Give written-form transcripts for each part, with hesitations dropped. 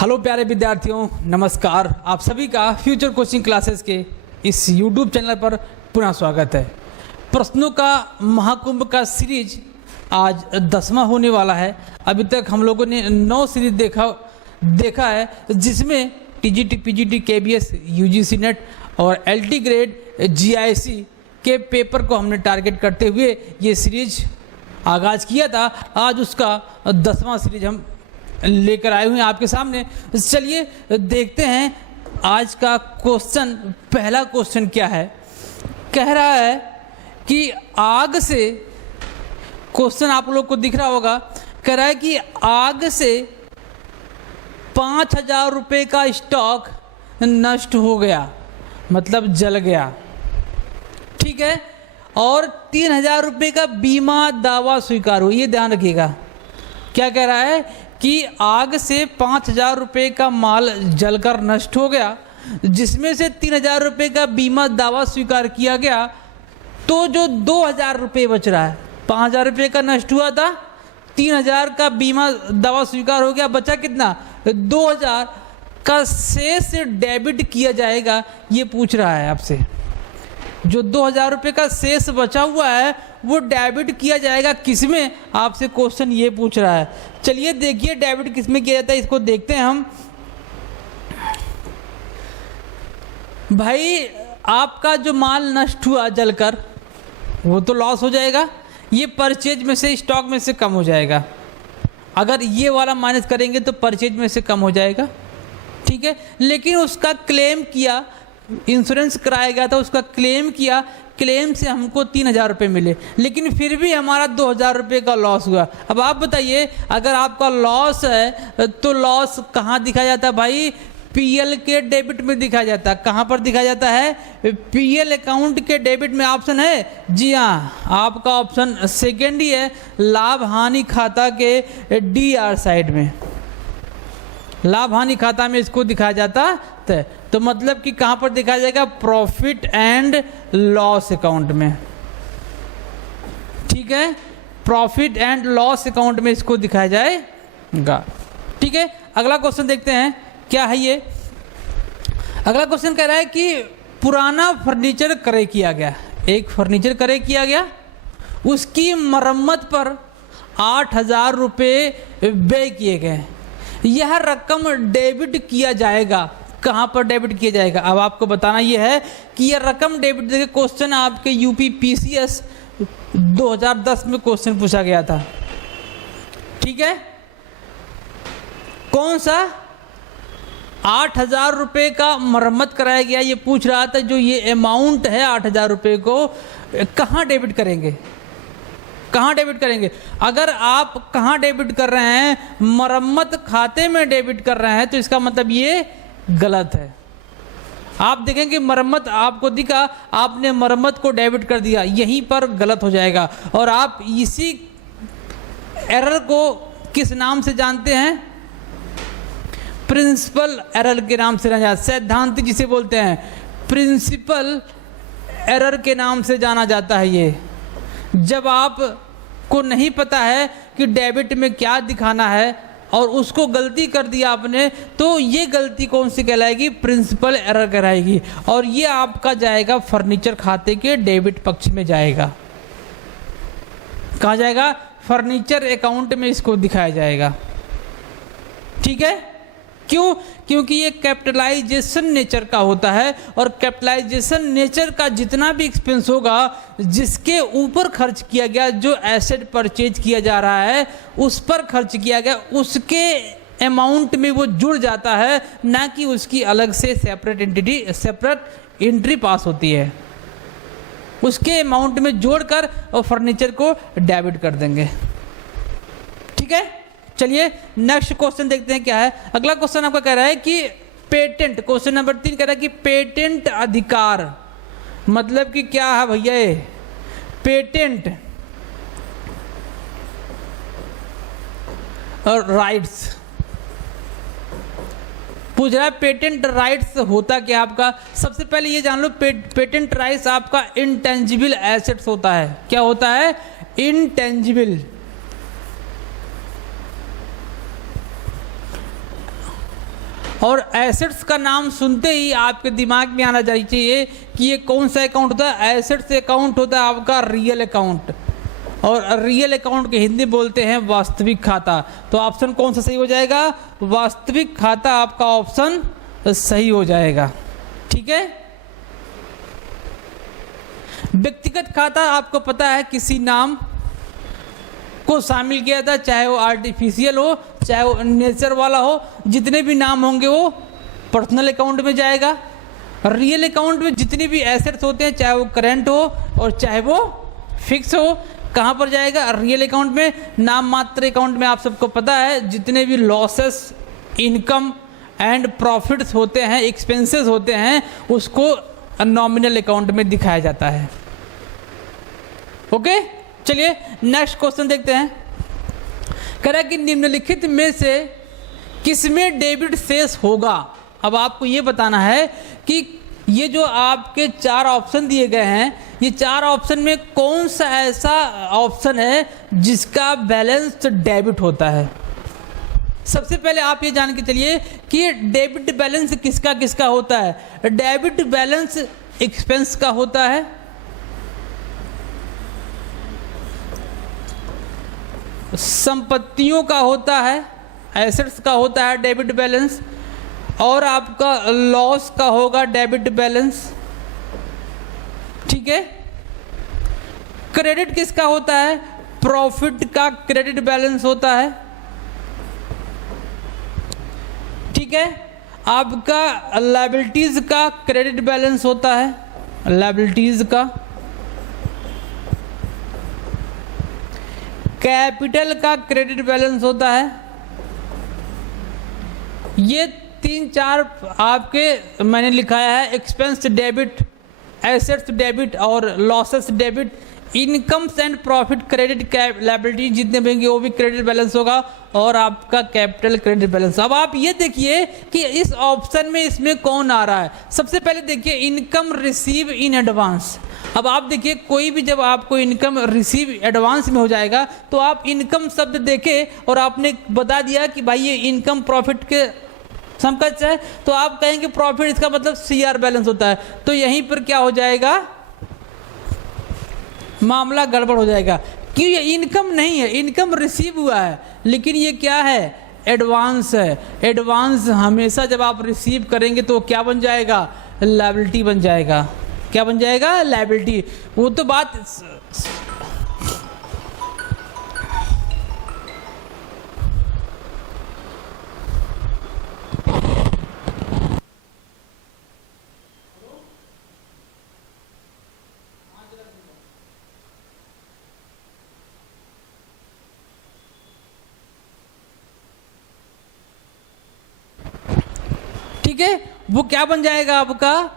Hello प्यारे विद्यार्थियों, नमस्कार। आप सभी का फ्यूचर कोचिंग क्लासेस के इस यूट्यूब चैनल पर पुनः स्वागत है। प्रश्नों का महाकुंभ का सीरीज आज 10वां होने वाला है। अभी तक हम लोगों ने 9 सीरीज देखा है, जिसमें TGT, PGT, KBS, UGC net और एलटी ग्रेड जीआईसी के पेपर को हमने टारगेट करते हुए ये सीरीज आगाज़ किया था। आज उसका 10वां सीरीज हम लेकर आए हुए हैं आपके सामने। चलिए देखते हैं आज का क्वेश्चन। पहला क्वेश्चन क्या है, कह रहा है कि आग से, क्वेश्चन आप लोग को दिख रहा होगा, कह रहा है कि आग से 5,000 रुपये का स्टॉक नष्ट हो गया, मतलब जल गया, ठीक है, और 3,000 रुपये का बीमा दावा स्वीकार हो। ये ध्यान रखिएगा, क्या कह रहा है कि आग से 5,000 रुपये का माल जलकर नष्ट हो गया, जिसमें से 3,000 रुपये का बीमा दावा स्वीकार किया गया। तो जो 2,000 रुपये बच रहा है, 5,000 रुपये का नष्ट हुआ था, 3,000 का बीमा दावा स्वीकार हो गया, बचा कितना, 2,000 का शेष डेबिट किया जाएगा। ये पूछ रहा है आपसे, जो 2,000 रुपये का शेष बचा हुआ है वो डेबिट किया जाएगा किसमें, आपसे क्वेश्चन ये पूछ रहा है। चलिए देखिए डेबिट किसमें किया जाता है, इसको देखते हैं हम। भाई आपका जो माल नष्ट हुआ जलकर, वो तो लॉस हो जाएगा, ये परचेज में से, स्टॉक में से कम हो जाएगा। अगर ये वाला माइनस करेंगे तो परचेज में से कम हो जाएगा, ठीक है। लेकिन उसका क्लेम किया, इंश्योरेंस कराया गया था, उसका क्लेम किया, क्लेम से हमको 3,000 रुपये मिले, लेकिन फिर भी हमारा 2,000 रुपये का लॉस हुआ। अब आप बताइए, अगर आपका लॉस है तो लॉस कहाँ दिखाया जाता है भाई, पीएल के डेबिट में दिखाया जाता है। कहाँ पर दिखाया जाता है, पीएल अकाउंट के डेबिट में। ऑप्शन है, जी हाँ, आपका ऑप्शन सेकेंड ही है, लाभ हानि खाता के डीआर साइड में, लाभ हानि खाता में इसको दिखाया जाता है। तो मतलब कि कहाँ पर दिखाया जाएगा, प्रॉफिट एंड लॉस अकाउंट में, ठीक है, प्रॉफिट एंड लॉस अकाउंट में इसको दिखाया जाएगा, ठीक है। अगला क्वेश्चन देखते हैं क्या है ये। अगला क्वेश्चन कह रहा है कि पुराना फर्नीचर क्रय किया गया, एक फर्नीचर क्रय किया गया, उसकी मरम्मत पर 8,000 रुपये व्यय किए गए। यह रकम डेबिट किया जाएगा, कहाँ पर डेबिट किया जाएगा। अब आपको बताना यह है कि यह रकम डेबिट, देखिए क्वेश्चन आपके यूपी पीसीएस 2010 में क्वेश्चन पूछा गया था, ठीक है। कौन सा, 8,000 रुपये का मरम्मत कराया गया, ये पूछ रहा था। जो ये अमाउंट है 8,000 रुपये को कहाँ डेबिट करेंगे, कहाँ डेबिट करेंगे। अगर आप कहाँ डेबिट कर रहे हैं, मरम्मत खाते में डेबिट कर रहे हैं, तो इसका मतलब ये गलत है। आप देखेंगे मरम्मत आपको दिखा, आपने मरम्मत को डेबिट कर दिया, यहीं पर गलत हो जाएगा। और आप इसी एरर को किस नाम से जानते हैं, प्रिंसिपल एरर के नाम से जाना जाता है, सैद्धांतिक जिसे बोलते हैं, प्रिंसिपल एरर के नाम से जाना जाता है। ये जब आप को नहीं पता है कि डेबिट में क्या दिखाना है और उसको गलती कर दिया आपने, तो ये गलती कौन सी कहलाएगी, प्रिंसिपल एरर कहलाएगी। और ये आपका जाएगा फर्नीचर खाते के डेबिट पक्ष में जाएगा। कहाँ जाएगा, फर्नीचर अकाउंट में इसको दिखाया जाएगा, ठीक है। क्यों, क्योंकि ये कैपिटलाइजेशन नेचर का होता है, और कैपिटलाइजेशन नेचर का जितना भी एक्सपेंस होगा, जिसके ऊपर खर्च किया गया, जो एसेट परचेज किया जा रहा है उस पर खर्च किया गया, उसके अमाउंट में वो जुड़ जाता है, ना कि उसकी अलग से सेपरेट एंट्री पास होती है। उसके अमाउंट में जोड़कर और फर्नीचर को डेबिट कर देंगे, ठीक है। चलिए नेक्स्ट क्वेश्चन देखते हैं क्या है। अगला क्वेश्चन आपका कह रहा है कि पेटेंट, क्वेश्चन नंबर 3 कह रहा है कि पेटेंट अधिकार मतलब कि क्या है भैया, ये पेटेंट और राइट्स पूछ रहा है। पेटेंट राइट्स होता क्या आपका, सबसे पहले ये जान लो, पेटेंट राइट्स आपका इंटेंजिबल एसेट्स होता है। क्या होता है, इंटेंजिबल, और एसेट्स का नाम सुनते ही आपके दिमाग में आना चाहिए कि ये कौन सा अकाउंट होता है। एसेट्स अकाउंट होता है आपका रियल अकाउंट, और रियल अकाउंट के हिंदी बोलते हैं वास्तविक खाता। तो ऑप्शन कौन सा सही हो जाएगा? वास्तविक खाता आपका ऑप्शन सही हो जाएगा। ठीक है। व्यक्तिगत खाता आपको पता है किसी नाम को शामिल किया था, चाहे वो आर्टिफिशियल हो चाहे वो नेचर वाला हो, जितने भी नाम होंगे वो पर्सनल अकाउंट में जाएगा। रियल अकाउंट में जितने भी एसेट्स होते हैं, चाहे वो करंट हो और चाहे वो फिक्स हो, कहाँ पर जाएगा? रियल अकाउंट में। नाम मात्र अकाउंट में आप सबको पता है जितने भी लॉसेस, इनकम एंड प्रॉफिट्स होते हैं, एक्सपेंसेस होते हैं, उसको नॉमिनल अकाउंट में दिखाया जाता है। ओके, चलिए नेक्स्ट क्वेश्चन देखते हैं। कह रहा है कि निम्नलिखित में से किसमें डेबिट शेष होगा। अब आपको ये बताना है कि ये जो आपके 4 ऑप्शन दिए गए हैं, ये 4 ऑप्शन में कौन सा ऐसा ऑप्शन है जिसका बैलेंस डेबिट होता है। सबसे पहले आप ये जान के चलिए कि डेबिट बैलेंस किसका किसका होता है। डेबिट बैलेंस एक्सपेंस का होता है, संपत्तियों का होता है, एसेट्स का होता है डेबिट बैलेंस, और आपका लॉस का होगा डेबिट बैलेंस। ठीक है। क्रेडिट किसका होता है? प्रॉफिट का क्रेडिट बैलेंस होता है। ठीक है। आपका लायबिलिटीज का क्रेडिट बैलेंस होता है, लायबिलिटीज का। कैपिटल का क्रेडिट बैलेंस होता है। ये 3-4 आपके मैंने लिखाया है, एक्सपेंस डेबिट, एसेट्स डेबिट और losses debit. Incomes and profit credit, liability जितने भी वो भी क्रेडिट बैलेंस होगा, और आपका कैपिटल क्रेडिट बैलेंस। अब आप ये देखिए कि इस ऑप्शन में इसमें कौन आ रहा है। सबसे पहले देखिए इनकम रिसीव इन एडवांस। अब आप देखिए कोई भी जब आपको इनकम रिसीव एडवांस में हो जाएगा तो आप इनकम शब्द देखें और आपने बता दिया कि भाई ये इनकम प्रॉफिट के समकक्ष है, तो आप कहेंगे प्रॉफिट, इसका मतलब सीआर बैलेंस होता है। तो यहीं पर क्या हो जाएगा? मामला गड़बड़ हो जाएगा, क्यों? ये इनकम नहीं है, इनकम रिसीव हुआ है, लेकिन ये क्या है? एडवांस है। एडवांस हमेशा जब आप रिसीव करेंगे तो क्या बन जाएगा? लायबिलिटी बन जाएगा। क्या बन जाएगा? लायबिलिटी। वो तो बात ठीक है। वो क्या बन जाएगा? आपका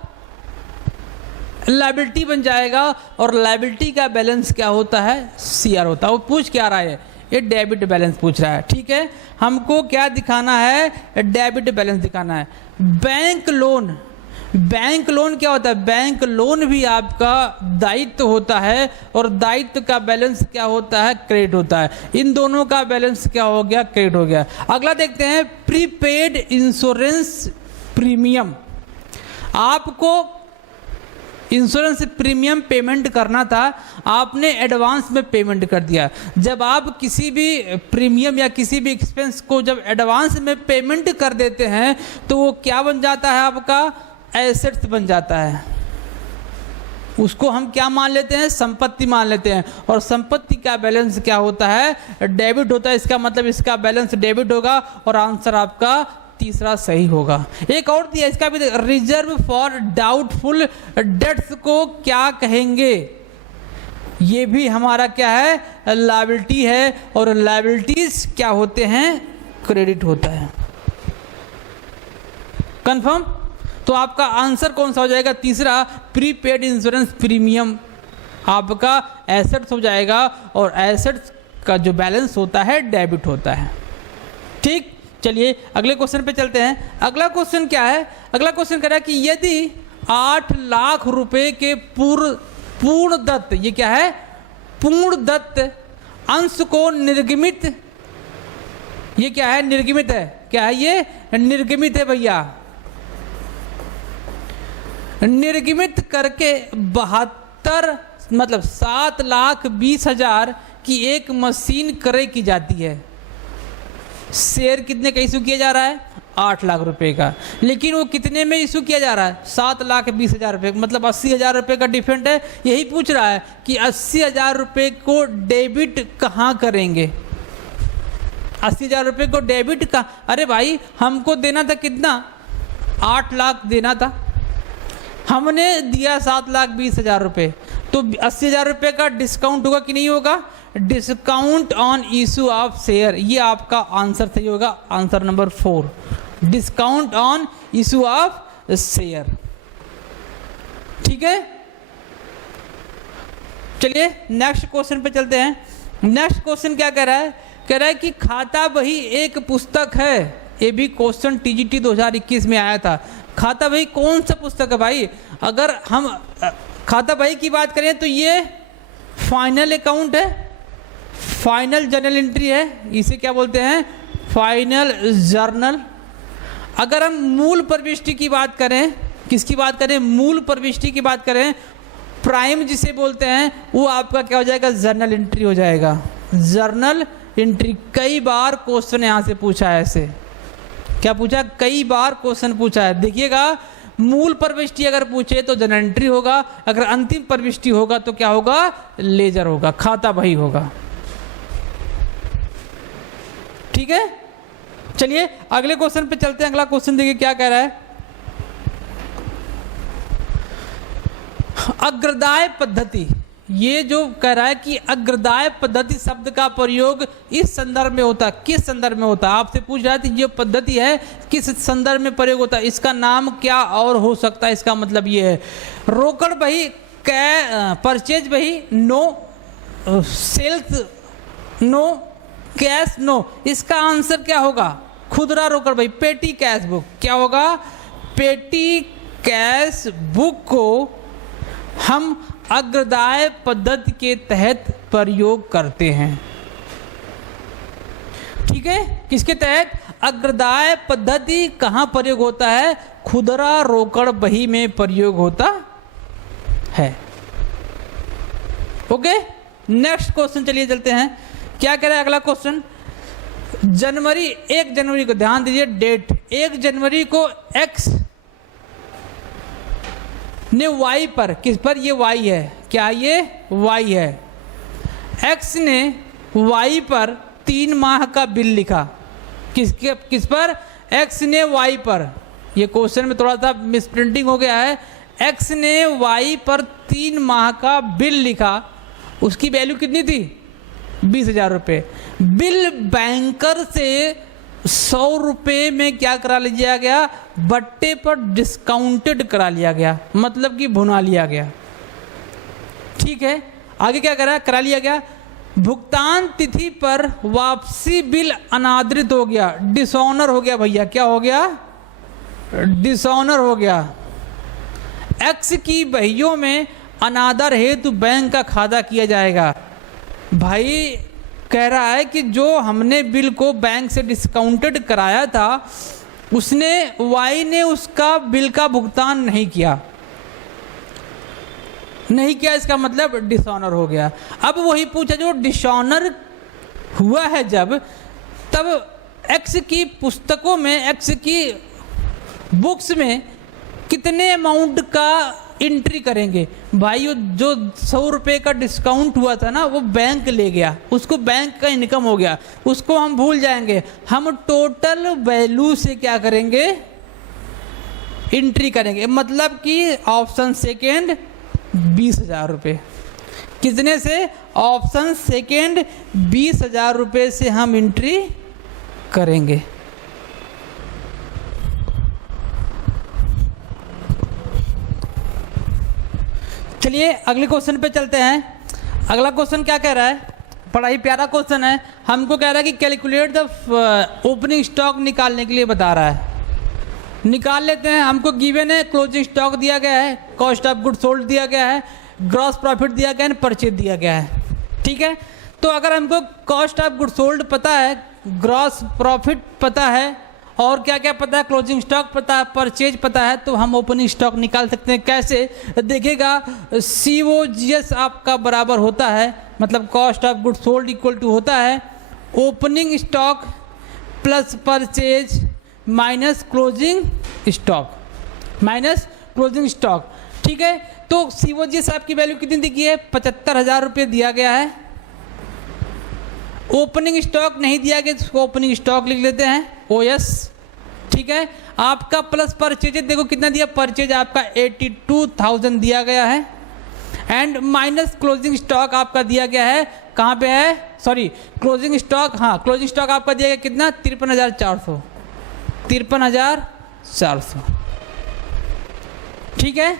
लायबिलिटी बन जाएगा, और लायबिलिटी का बैलेंस क्या होता है? सीआर होता है। वो पूछ क्या रहा है? ये डेबिट बैलेंस पूछ रहा है। ठीक है। हमको क्या दिखाना है? डेबिट बैलेंस दिखाना है। बैंक लोन, बैंक लोन क्या होता है? बैंक लोन भी आपका दायित्व होता है, और दायित्व का बैलेंस क्या होता है? क्रेडिट होता है। इन दोनों का बैलेंस क्या हो गया? क्रेडिट हो गया। अगला देखते हैं प्रीपेड इंश्योरेंस प्रीमियम। आपको इंश्योरेंस प्रीमियम पेमेंट करना था, आपने एडवांस में पेमेंट कर दिया। जब आप किसी भी प्रीमियम या किसी भी एक्सपेंस को जब एडवांस में पेमेंट कर देते हैं तो वो क्या बन जाता है? आपका एसेट्स बन जाता है। उसको हम क्या मान लेते हैं? संपत्ति मान लेते हैं। और संपत्ति का बैलेंस क्या होता है? डेबिट होता है। इसका मतलब इसका बैलेंस डेबिट होगा, और आंसर आपका तीसरा सही होगा। एक और दिया इसका भी, रिजर्व फॉर डाउटफुल डेट्स को क्या कहेंगे? ये भी हमारा क्या है? लायबिलिटी है, और लायबिलिटीज क्या होते हैं? क्रेडिट होता है। कंफर्म? तो आपका आंसर कौन सा हो जाएगा? तीसरा, प्रीपेड इंश्योरेंस प्रीमियम आपका एसेट्स हो जाएगा, और एसेट्स का जो बैलेंस होता है डेबिट होता है। ठीक। चलिए अगले क्वेश्चन पे चलते हैं। अगला क्वेश्चन क्या है? अगला क्वेश्चन कह रहा है कि यदि 8 लाख रुपए के पूर्ण दत्त, ये क्या है? पूर्ण दत्त अंश को निर्गमित, ये क्या है? निर्गमित है। क्या है ये? निर्गमित है भैया। निर्गमित करके 72 मतलब 7,20,000 की एक मशीन क्रय की जाती है। शेयर कितने का इशू किया जा रहा है? 8 लाख रुपए का। लेकिन वो कितने में इशू किया जा रहा है? 7,20,000 रुपये, मतलब 80,000 रुपये का डिफरेंट है। यही पूछ रहा है कि 80,000 रुपये को डेबिट कहाँ करेंगे? 80,000 रुपये को डेबिट का, अरे भाई हमको देना था कितना? 8 लाख देना था, हमने दिया 7,20,000 रुपये, तो 80,000 रुपये का डिस्काउंट होगा कि नहीं होगा? Discount on issue of share, ये आपका आंसर सही होगा, answer number 4, discount on issue of share. ठीक है, चलिए नेक्स्ट क्वेश्चन पे चलते हैं। नेक्स्ट क्वेश्चन क्या कह रहा है? कह रहा है कि खाता बही एक पुस्तक है। ये भी क्वेश्चन टीजीटी 2021 में आया था। खाता बही कौन सा पुस्तक है भाई? अगर हम खाता बही की बात करें तो ये फाइनल अकाउंट है, फाइनल जर्नल एंट्री है, इसे क्या बोलते हैं? Final journal. अगर हम मूल प्रविष्टि की बात करें, किसकी बात करें? मूल प्रविष्टि की बात करें, प्राइम जिसे बोलते हैं, वो आपका क्या हो जाएगा? जर्नल एंट्री हो जाएगा, जर्नल एंट्री। कई बार क्वेश्चन यहाँ से पूछा है, ऐसे क्या पूछा? कई बार क्वेश्चन पूछा है। देखिएगा, मूल प्रविष्टि अगर पूछे तो जर्नल एंट्री होगा, अगर अंतिम प्रविष्टि होगा तो क्या होगा? लेजर होगा, खाता बही होगा। ठीक है, चलिए अगले क्वेश्चन पे चलते हैं। अगला क्वेश्चन देखिए क्या कह रहा है। अग्रदाय पद्धति, ये जो कह रहा है कि अग्रदाय पद्धति शब्द का प्रयोग इस संदर्भ में होता है। किस संदर्भ में होता है? आपसे पूछ रहा है कि ये पद्धति है किस संदर्भ में प्रयोग होता है, इसका नाम क्या और हो सकता है? इसका मतलब ये है रोकड़ बही, परचेज बही, no, sales no, cash no. इसका आंसर क्या होगा? खुदरा रोकड़ बही, पेटी कैश बुक। क्या होगा? पेटी कैश बुक को हम अग्रदाय पद्धति के तहत प्रयोग करते हैं। ठीक है, किसके तहत? अग्रदाय पद्धति कहां प्रयोग होता है? खुदरा रोकड़ बही में प्रयोग होता है। ओके, नेक्स्ट क्वेश्चन चलिए चलते हैं। क्या कह रहा है अगला क्वेश्चन? जनवरी, 1 जनवरी को, ध्यान दीजिए डेट, 1 जनवरी को एक्स ने वाई पर, किस पर? ये वाई है, क्या ये? वाई है। एक्स ने वाई पर 3 माह का बिल लिखा। किसके, किस पर? एक्स ने वाई पर। ये क्वेश्चन में थोड़ा सा मिसप्रिंटिंग हो गया है। एक्स ने वाई पर 3 माह का बिल लिखा। उसकी वैल्यू कितनी थी? 20,000 रुपये। बिल बैंकर से 100 रुपये में क्या करा लिया गया? बट्टे पर डिस्काउंटेड करा लिया गया, मतलब कि भुना लिया गया। ठीक है, आगे क्या करा लिया गया? भुगतान तिथि पर वापसी बिल अनादृत हो गया, डिसऑनर हो गया भैया। क्या हो गया? डिसऑनर हो गया। एक्स की बहियों में अनादर हेतु बैंक का खाता किया जाएगा। भाई कह रहा है कि जो हमने बिल को बैंक से डिस्काउंटेड कराया था, उसने वाई ने उसका बिल का भुगतान नहीं किया। इसका मतलब डिसऑनर हो गया। अब वही पूछा, जो डिसऑनर हुआ है जब, तब एक्स की पुस्तकों में, एक्स की बुक्स में कितने अमाउंट का एंट्री करेंगे? भाई वो जो 100 रुपये का डिस्काउंट हुआ था ना, वो बैंक ले गया, उसको बैंक का इनकम हो गया, उसको हम भूल जाएंगे। हम टोटल वैल्यू से क्या करेंगे? एंट्री करेंगे। मतलब कि ऑप्शन सेकेंड 20,000 रुपये। कितने से? ऑप्शन सेकेंड 20,000 रुपये से हम एंट्री करेंगे। चलिए अगले क्वेश्चन पे चलते हैं। अगला क्वेश्चन क्या कह रहा है? बड़ा ही प्यारा क्वेश्चन है। हमको कह रहा है कि कैलकुलेट द ओपनिंग स्टॉक निकालने के लिए बता रहा है। निकाल लेते हैं। हमको गिवन है, क्लोजिंग स्टॉक दिया गया है, कॉस्ट ऑफ गुड सोल्ड दिया गया है, ग्रॉस प्रॉफिट दिया गया है, परचेज दिया गया है। ठीक है, तो अगर हमको कॉस्ट ऑफ गुड सोल्ड पता है, ग्रॉस प्रॉफिट पता है और क्या क्या पता है, क्लोजिंग स्टॉक पता है, परचेज पता है, तो हम ओपनिंग स्टॉक निकाल सकते हैं। कैसे देखिएगा, COGS आपका बराबर होता है, मतलब cost of good sold equal to होता है opening stock plus purchase minus closing stock, ठीक है। तो COGS आपकी वैल्यू कितनी दी है, 75,000 रुपये दिया गया है। ओपनिंग स्टॉक नहीं दिया गया, तो ओपनिंग स्टॉक लिख लेते हैं OS, ठीक है। आपका प्लस परचेज देखो कितना दिया, परचेज आपका 82,000 दिया गया है, एंड माइनस क्लोजिंग स्टॉक आपका दिया गया है, कहाँ पे है, सॉरी क्लोजिंग स्टॉक, हाँ क्लोजिंग स्टॉक आपका दिया गया कितना, 53,400, ठीक है।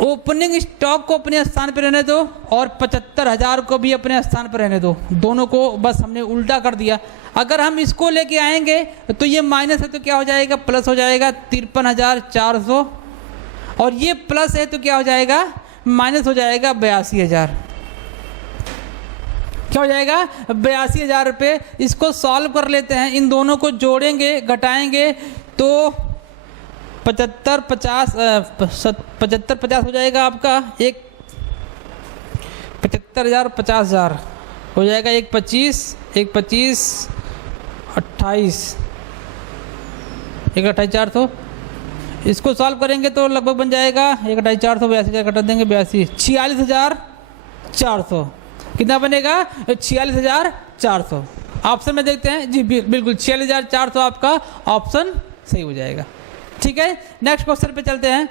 ओपनिंग स्टॉक को अपने स्थान पर रहने दो और 75,000 को भी अपने स्थान पर रहने दो, दोनों को बस हमने उल्टा कर दिया। अगर हम इसको लेके आएंगे तो ये माइनस है तो क्या हो जाएगा, प्लस हो जाएगा 53,400, और ये प्लस है तो क्या हो जाएगा, माइनस हो जाएगा 82,000, क्या हो जाएगा 82,000 रुपये। इसको सॉल्व कर लेते हैं, इन दोनों को जोड़ेंगे घटाएंगे तो 75,50 हो जाएगा आपका, एक 75,000 50,000 हो जाएगा, एक 25 28 400। इसको सॉल्व करेंगे तो लगभग बन जाएगा 28,400 82,000 कटा देंगे 82, 46,400 कितना बनेगा, 46,400। ऑप्शन में देखते हैं जी, बिल्कुल 46,400 आपका ऑप्शन सही हो जाएगा, ठीक है। नेक्स्ट क्वेश्चन पे चलते हैं।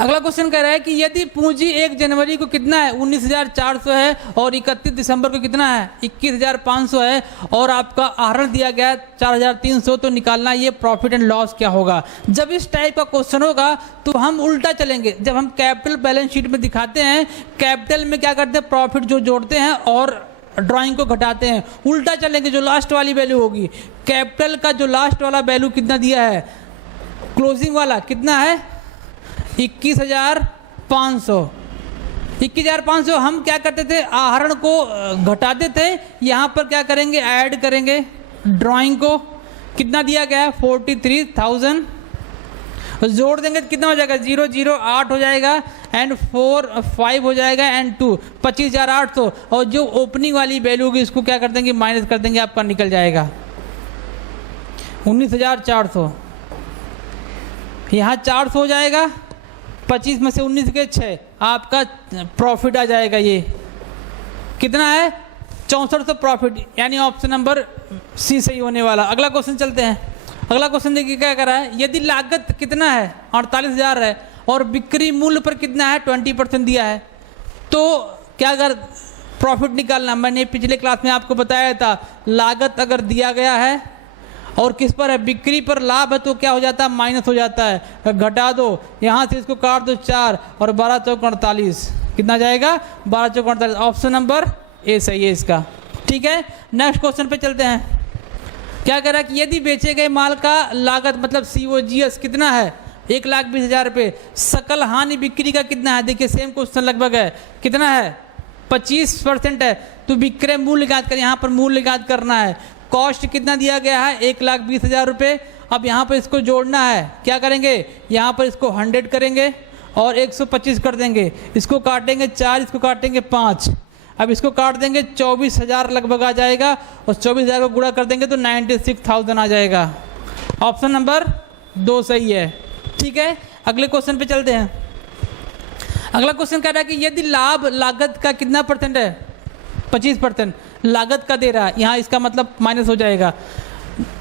अगला क्वेश्चन कह रहा है कि यदि पूंजी 1 जनवरी को कितना है, 19,400 है, और 31 दिसंबर को कितना है, 21,500 है, और आपका आहरण दिया गया है 4,300, तो निकालना ये प्रॉफिट एंड लॉस क्या होगा। जब इस टाइप का क्वेश्चन होगा तो हम उल्टा चलेंगे। जब हम कैपिटल बैलेंस शीट में दिखाते हैं, कैपिटल में क्या करते हैं, प्रॉफिट जो जोड़ते हैं और ड्राइंग को घटाते हैं, उल्टा चलेंगे। जो लास्ट वाली वैल्यू होगी, कैपिटल का जो लास्ट वाला वैल्यू कितना दिया है, क्लोजिंग वाला कितना है, 21,500। 21,500 हम क्या करते थे, आहरण को घटाते थे, यहाँ पर क्या करेंगे, ऐड करेंगे ड्राइंग को, कितना दिया गया है 43,000, जोड़ देंगे तो कितना हो जाएगा, 008 हो जाएगा, एंड 4 5 हो जाएगा, एंड 2 25,800, और जो ओपनिंग वाली वैल्यू होगी इसको क्या कर देंगे, माइनस कर देंगे, आपका निकल जाएगा 19,400। यहाँ 400 हो जाएगा, 25 में से 19 के 6, आपका प्रॉफिट आ जाएगा। ये कितना है, 6400 प्रॉफिट, यानी ऑप्शन नंबर सी सही होने वाला। अगला क्वेश्चन चलते हैं। अगला क्वेश्चन देखिए क्या कर रहा है, यदि लागत कितना है 48,000 है, और बिक्री मूल्य पर कितना है 20% दिया है, तो क्या अगर प्रॉफिट निकालना, मैंने पिछले क्लास में आपको बताया था, लागत अगर दिया गया है और किस पर है, बिक्री पर लाभ है, तो क्या हो जाता है, माइनस हो जाता है, घटा दो, यहाँ से इसको काट दो 4 और 12 चौक 48, कितना जाएगा 12 चौक 48, ऑप्शन नंबर ए सही है इसका, ठीक है। नेक्स्ट क्वेश्चन पे चलते हैं। क्या कह रहा है कि यदि बेचे गए माल का लागत मतलब COGS कितना है, 1,20,000 रुपये, सकल हानि बिक्री का कितना है, देखिए सेम क्वेश्चन लगभग है, कितना है 25% है, तो विक्रय मूल्य ज्ञात कर, यहाँ पर मूल्य ज्ञात करना है। कॉस्ट कितना दिया गया है 1,20,000 रुपये। अब यहाँ पर इसको जोड़ना है, क्या करेंगे, यहाँ पर इसको 100 करेंगे और 125 कर देंगे, इसको काटेंगे 4, इसको काटेंगे 5, अब इसको काट देंगे 24,000 लगभग आ जाएगा, और 24,000 को गुणा कर देंगे तो 96,000 आ जाएगा। ऑप्शन नंबर 2 सही है, ठीक है। अगले क्वेश्चन पे चलते हैं। अगला क्वेश्चन कह रहा है कि यदि लाभ लागत का कितना परसेंट है, 25% लागत का दे रहा है, यहाँ इसका मतलब माइनस हो जाएगा,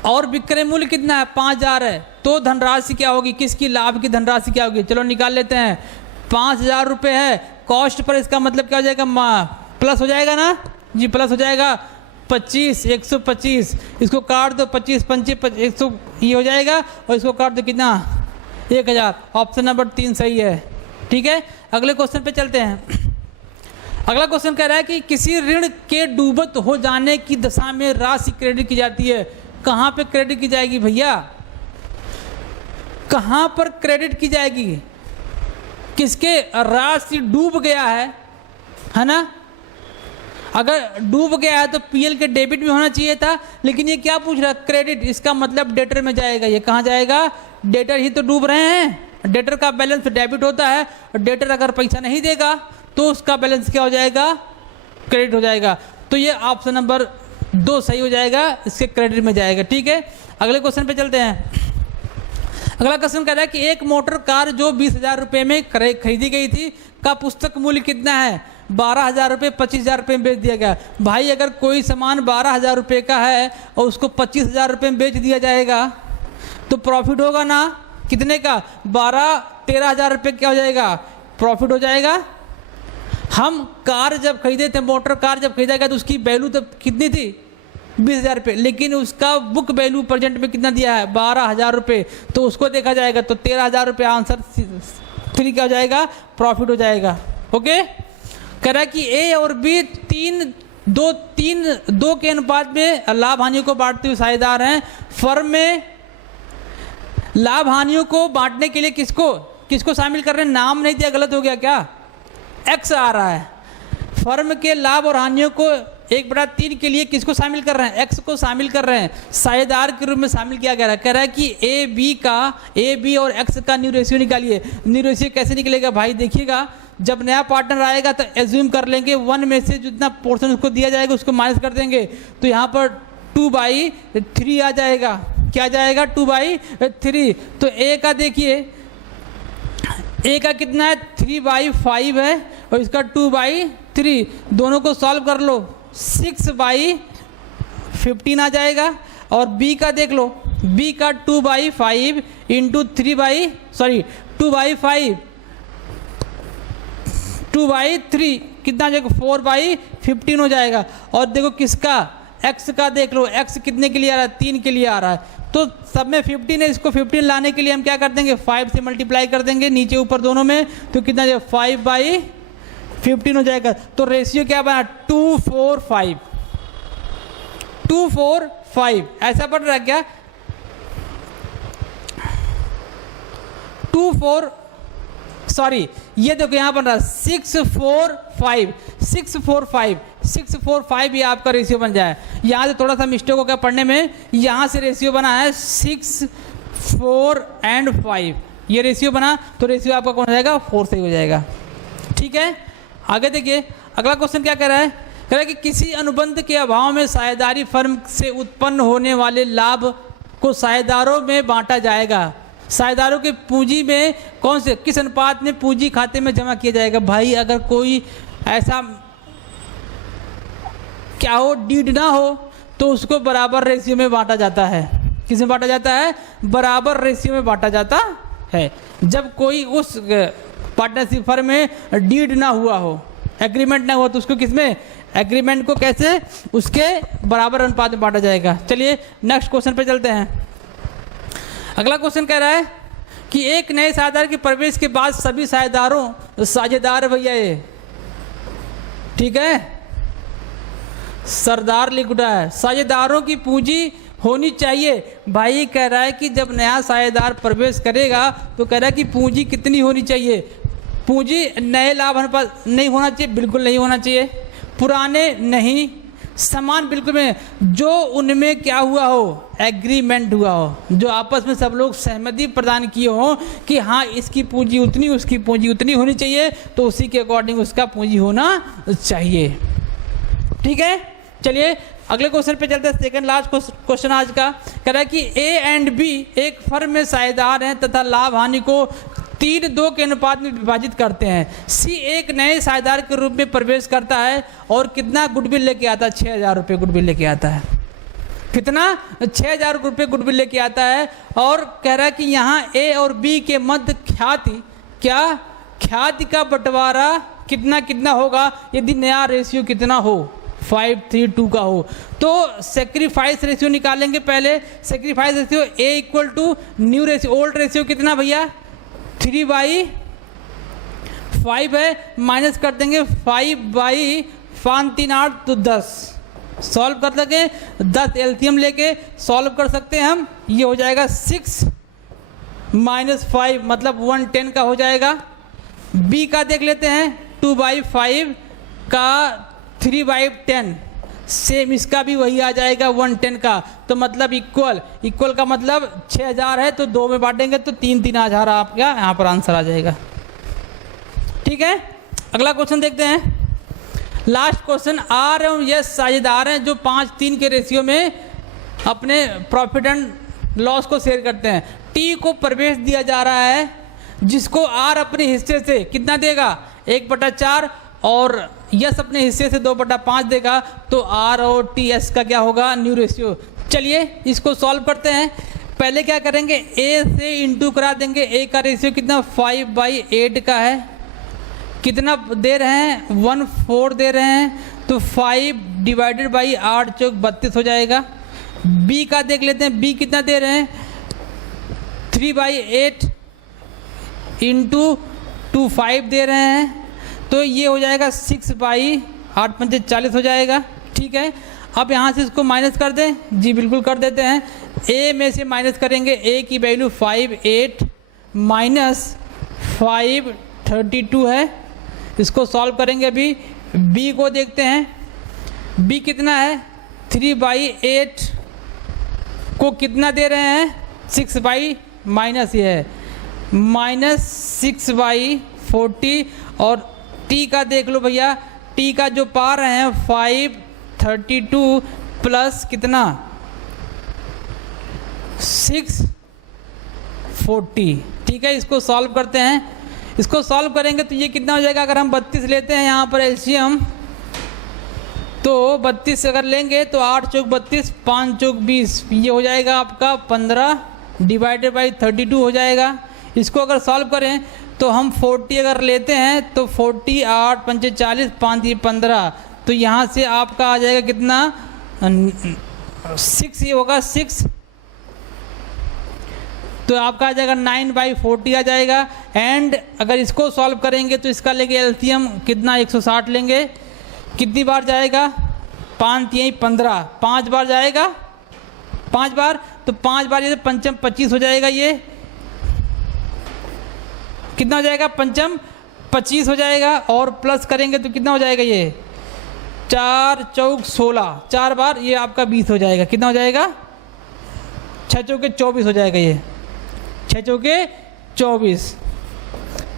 और विक्रय मूल्य कितना है 5,000 है, तो धनराशि क्या होगी, किसकी, लाभ की धनराशि क्या होगी, चलो निकाल लेते हैं। 5,000 रुपये है, कॉस्ट पर इसका मतलब क्या हो जाएगा, प्लस हो जाएगा ना जी, प्लस हो जाएगा 25 125, इसको काट दो 25 25 100 ये हो जाएगा, और इसको काट दो कितना 1,000, ऑप्शन नंबर 3 सही है, ठीक है। अगले क्वेश्चन पे चलते हैं। अगला क्वेश्चन कह रहा है कि किसी ऋण के डूबत हो जाने की दशा में राशि क्रेडिट की जाती है, कहाँ पे क्रेडिट की जाएगी भैया, कहाँ पर क्रेडिट की जाएगी, किसके, राशि डूब गया है ना, अगर डूब गया है तो पीएल के डेबिट में होना चाहिए था, लेकिन ये क्या पूछ रहा है, क्रेडिट। इसका मतलब डेटर में जाएगा। ये कहाँ जाएगा, डेटर ही तो डूब रहे हैं। डेटर का बैलेंस डेबिट होता है, और डेटर अगर पैसा नहीं देगा तो उसका बैलेंस क्या हो जाएगा, क्रेडिट हो जाएगा। तो ये ऑप्शन नंबर 2 सही हो जाएगा, इसके क्रेडिट में जाएगा। ठीक है, अगले क्वेश्चन पे चलते हैं। अगला क्वेश्चन कह रहा है कि एक मोटर कार जो 20,000 रुपये में खरीदी गई थी का पुस्तक मूल्य कितना है, 12,000 रुपये 25,000 रुपये में बेच दिया गया। भाई अगर कोई सामान 12,000 रुपये का है और उसको 25,000 रुपये में बेच दिया जाएगा तो प्रॉफिट होगा ना, कितने का, 13,000 रुपये क्या हो जाएगा, प्रॉफिट हो जाएगा। हम कार जब खरीदे थे, मोटर कार जब खरीदा गया तो उसकी वैल्यू तब कितनी थी, 20,000 रुपये, लेकिन उसका बुक वैल्यू प्रेजेंट में कितना दिया है, 12,000 रुपये। तो उसको देखा जाएगा तो 13,000 रुपये आंसर 3 क्या हो जाएगा, प्रॉफिट हो जाएगा। ओके, कह रहा है कि ए और बी 2 के अनुपात में लाभ हानियों को बांटते हुए साझेदार हैं। फर्म में लाभ हानियों को बांटने के लिए किसको शामिल कर रहे हैं, नाम नहीं दिया, गलत हो गया क्या, एक्स आ रहा है। फर्म के लाभ और हानियों को 1/3 के लिए किसको शामिल कर रहे हैं, एक्स को शामिल कर रहे हैं, साझेदार के रूप में शामिल किया गया है। कह रहा है कि ए बी और एक्स का न्यू रेशियो निकालिए। न्यू रेशियो कैसे निकलेगा भाई, देखिएगा, जब नया पार्टनर आएगा तो एज्यूम कर लेंगे 1 में से जितना पोर्शन उसको दिया जाएगा उसको माइनस कर देंगे, तो यहाँ पर 2/3 आ जाएगा। क्या जाएगा, 2/3। तो ए का देखिए, ए का कितना है, 3/5 है, और इसका 2/3, दोनों को सॉल्व कर लो, 6/15 आ जाएगा। और बी का देख लो, बी का 2/5 इंटू 2/3 कितना जाएगा, 4/15 हो जाएगा। और देखो किसका, एक्स का देख लो, एक्स कितने के लिए आ रहा है, 3 के लिए आ रहा है। तो सब में 15 है, इसको 15 लाने के लिए हम क्या कर देंगे, 5 से मल्टीप्लाई कर देंगे नीचे ऊपर दोनों में, तो कितना जाएगा, 5/15 हो जाएगा। तो रेशियो क्या बना, 2:4:5, 2:4:5 ऐसा पड़ रहा है क्या, ये देखो यहाँ बन रहा है 6:4:5 ये आपका रेशियो बन जाए। यहाँ से थोड़ा सा मिस्टेक हो गया पढ़ने में, यहाँ से रेशियो बना है 6, 4 and 5, ये रेशियो बना, तो रेशियो आपका कौन हो जाएगा, 4 सही हो जाएगा। ठीक है, आगे देखिए अगला क्वेश्चन क्या कह रहा है, कह रहा है कि किसी अनुबंध के अभाव में साझेदारी फर्म से उत्पन्न होने वाले लाभ को साझेदारों में बांटा जाएगा। साझेदारों के पूंजी में किस अनुपात में पूंजी खाते में जमा किया जाएगा। भाई अगर कोई ऐसा क्या हो, डीड ना हो, तो उसको बराबर रेशियो में बांटा जाता है। किस में बांटा जाता है, बराबर रेशियो में बांटा जाता है। जब कोई उस पार्टनरशिप फर्म में डीड ना हुआ हो, एग्रीमेंट ना हुआ, तो उसको किसमें, एग्रीमेंट को कैसे, उसके बराबर अनुपात में बांटा जाएगा। चलिए नेक्स्ट क्वेश्चन पे चलते हैं। अगला क्वेश्चन कह रहा है कि एक नए साझेदार के प्रवेश के बाद सभी साझेदार भैया ये, ठीक है, सरदार लिखा है, साझेदारों की पूंजी होनी चाहिए। भाई कह रहा है कि जब नया साझेदार प्रवेश करेगा तो कह रहा है कि पूंजी कितनी होनी चाहिए, पूंजी नए लाभ अनुपात नहीं होना चाहिए, बिल्कुल नहीं होना चाहिए, पुराने नहीं, समान बिल्कुल में, जो उनमें क्या हुआ हो, एग्रीमेंट हुआ हो, जो आपस में सब लोग सहमति प्रदान किए हो कि हाँ इसकी पूंजी उतनी, उसकी पूंजी उतनी होनी चाहिए, तो उसी के अकॉर्डिंग उसका पूंजी होना चाहिए। ठीक है, चलिए अगले क्वेश्चन पे चलते हैं, सेकंड लास्ट क्वेश्चन आज का। कह रहा है कि ए एंड बी एक फर्म में साझेदार हैं तथा लाभ हानि को 3:2 के अनुपात में विभाजित करते हैं। सी एक नए साझेदार के रूप में प्रवेश करता है और कितना गुडविल लेके आता है, 6,000 रुपये गुडविल लेके आता है। कितना, 6,000 रुपये गुडविल लेके आता है। और कह रहा है कि यहाँ ए और बी के मध्य ख्याति का बंटवारा कितना कितना होगा यदि नया रेशियो कितना हो, 5:3:2 का हो। तो सेक्रीफाइस रेशियो निकालेंगे पहले। Sacrifice ratio A equal to new ratio, old ratio कितना भैया, 3/5 है, माइनस कर देंगे 5/5 तो 10, सॉल्व कर सके 10 एलसीएम लेके सॉल्व कर सकते हैं हम। ये हो जाएगा 6 - 5 मतलब 110 का हो जाएगा। बी का देख लेते हैं, 2/5 का 3/10, सेम इसका भी वही आ जाएगा 110 का। तो मतलब इक्वल का मतलब 6000 है तो 2 में बांटेंगे तो 3,000 आपका यहाँ पर आंसर आ जाएगा। ठीक है, अगला क्वेश्चन देखते हैं। लास्ट क्वेश्चन, आर एवं यस साझेदार हैं जो 5-3 के रेशियो में अपने प्रॉफिट एंड लॉस को शेयर करते हैं। टी को प्रवेश दिया जा रहा है जिसको आर अपने हिस्से से कितना देगा 1/4 और यस अपने हिस्से से 2/5 देगा। तो आर और टी एस का क्या होगा, न्यू रेशियो। चलिए इसको सॉल्व करते हैं। पहले क्या करेंगे, ए से इंटू करा देंगे। ए का रेशियो कितना 5/8 का है, कितना दे रहे हैं 1/4 दे रहे हैं तो 5 डिवाइडेड बाई 8 चौक 32 हो जाएगा। बी का देख लेते हैं, बी कितना दे रहे हैं 3/8 इंटू 5 दे रहे हैं तो ये हो जाएगा 6/8 पंचे 40 हो जाएगा। ठीक है, अब यहाँ से इसको माइनस कर दें। जी बिल्कुल कर देते हैं। ए में से माइनस करेंगे, ए की वैल्यू 5/8 माइनस 5/32 है। इसको सॉल्व करेंगे। अभी बी को देखते हैं, बी कितना है 3/8 को कितना दे रहे हैं 6 माइनस ये है -6/40 और टी का देख लो भैया, टी का जो पा रहे हैं 5/32 प्लस कितना 6/40। ठीक है, इसको सॉल्व करते हैं। इसको सॉल्व करेंगे तो ये कितना हो जाएगा, अगर हम 32 लेते हैं यहाँ पर एलसीएम तो 32 अगर लेंगे तो 8 चौक 32 5 चौक 20, ये हो जाएगा आपका 15 डिवाइडेड बाई 32 हो जाएगा। इसको अगर सॉल्व करें तो हम 40 अगर लेते हैं तो 40 8 पंचे 40 5 ये 15 तो यहाँ से आपका आ जाएगा कितना 6, ये होगा 6 तो आपका आ जाएगा 9/40 आ जाएगा। एंड अगर इसको सॉल्व करेंगे तो इसका लेंगे एलसीएम कितना 160 लेंगे, कितनी बार जाएगा 5 यही 15 5 बार जाएगा 5 बार तो 5 बार ये पंचम 25 हो जाएगा। ये कितना हो जाएगा पंचम 25 हो जाएगा और प्लस करेंगे तो कितना हो जाएगा ये 4 चौक 16 4 बार ये आपका 20 हो जाएगा। कितना हो जाएगा 6 चौके 24 हो जाएगा। ये 6 चौके 24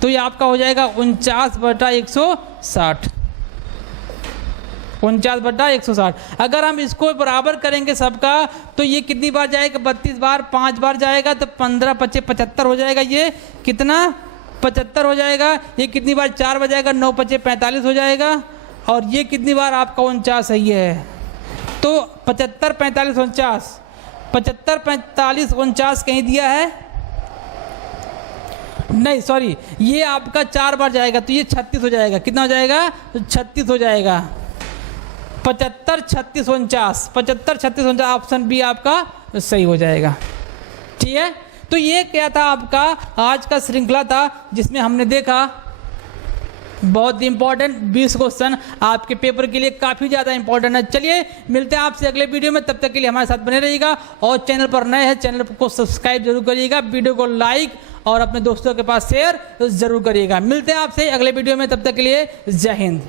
तो ये आपका हो जाएगा 49/160 49/160। अगर हम इसको बराबर करेंगे सबका तो ये कितनी बार जाएगा 32 बार 5 बार जाएगा तो 15 25 75 हो जाएगा। ये कितना 75 हो जाएगा। ये कितनी बार 4 बार जाएगा 9 25 45 हो जाएगा। और ये कितनी बार आपका 49 है ये है तो 75 45 49 75 45 49 कहीं दिया है नहीं, सॉरी ये आपका 4 बार जाएगा तो ये 36 हो जाएगा। कितना हो जाएगा तो 36 हो जाएगा। 75 36 49 75 36 49 ऑप्शन बी आपका सही हो जाएगा। ठीक है, तो ये क्या था आपका आज का श्रृंखला था जिसमें हमने देखा बहुत इंपॉर्टेंट 20 क्वेश्चन आपके पेपर के लिए काफ़ी ज़्यादा इंपॉर्टेंट है। चलिए मिलते हैं आपसे अगले वीडियो में, तब तक के लिए हमारे साथ बने रहिएगा और चैनल पर नए हैं चैनल को सब्सक्राइब जरूर करिएगा, वीडियो को लाइक और अपने दोस्तों के पास शेयर जरूर करिएगा। मिलते हैं आपसे अगले वीडियो में, तब तक के लिए जय हिंद।